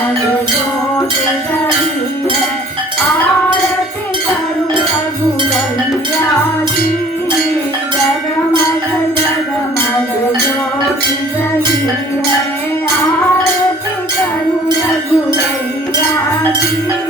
जगमग ज्योत जली है। आरती करूं रघुरैया की, जगमग जगमग ज्योत जली है। आरती करूं रघुरैया की।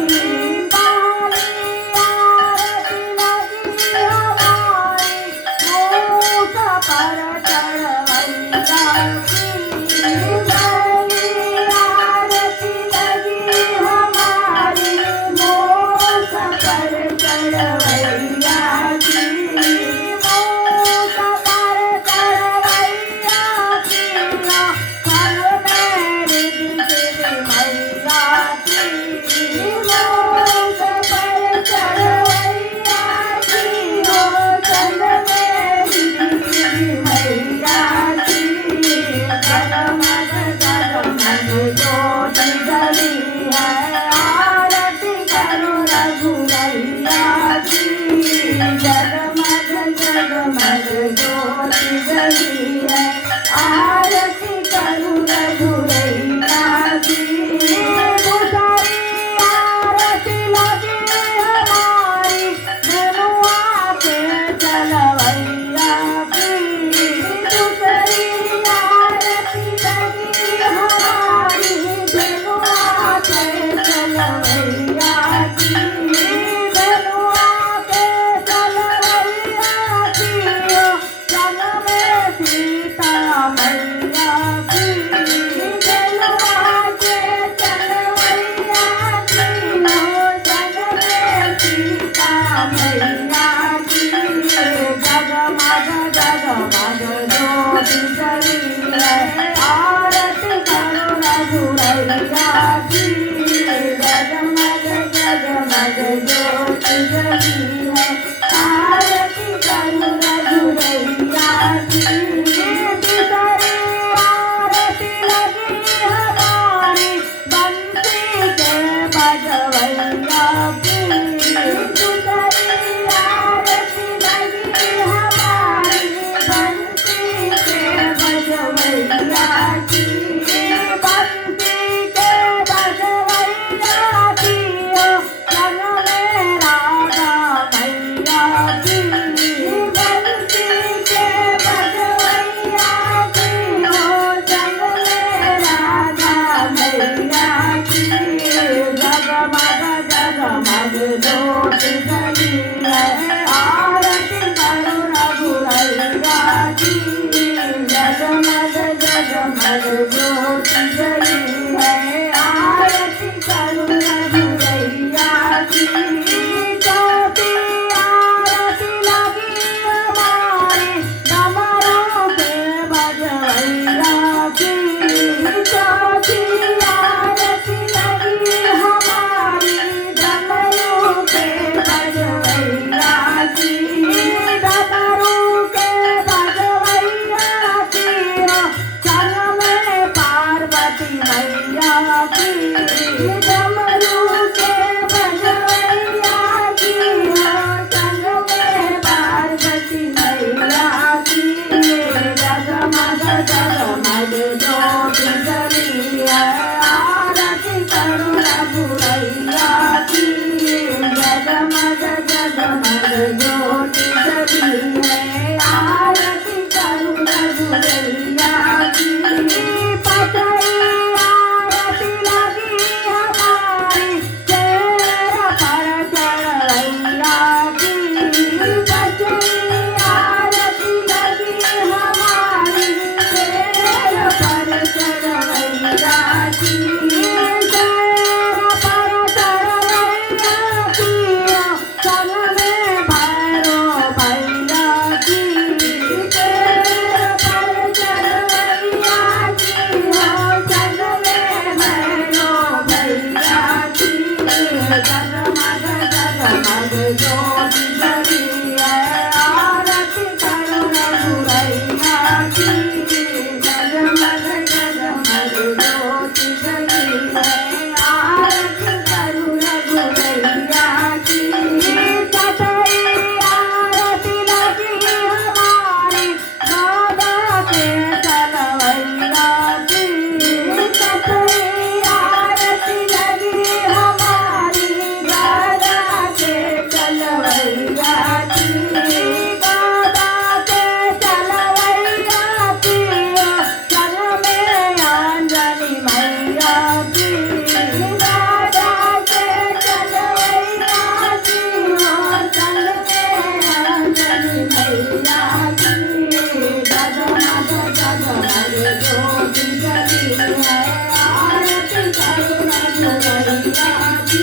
आरती करो रघुवैया की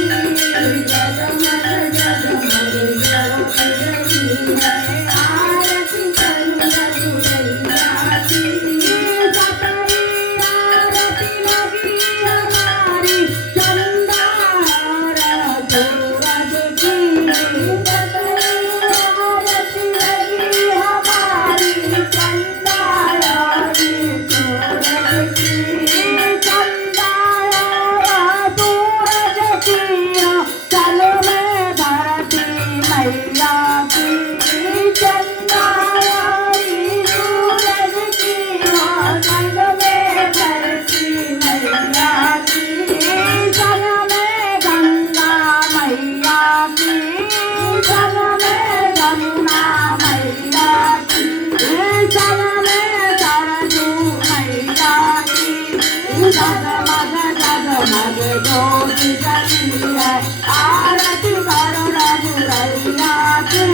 जगमग जगमग ज्योति जली है आरती करो रघुवैया की सतई आरती लगी हमारी चंदा सूरज की सतई आरती लगी हमारी चंदा सूरज की चंदा सूरज की चल में धरती मैया की चंदा सूरज की चल में धरती मैया की चल में गंगा मैया की चल में गंगा मैया की चल में सरजू मैया की जगमग जगमग ज्योति जली है आरती करो रघुवैया की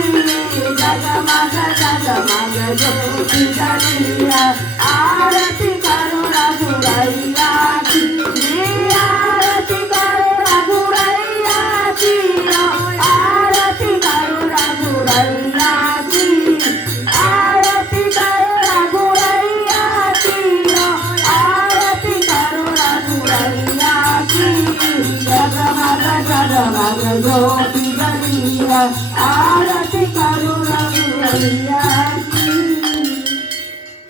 जगमग जगमग ज्योति जली है आरती करो रघुवैया की आरती करो रघुवैया की आरती करो रघुवैया की आरती करो रघुवैया की आरती करो रघुवैया की जगमग जगमग ज्योति जली है आरती करो रघुवैया की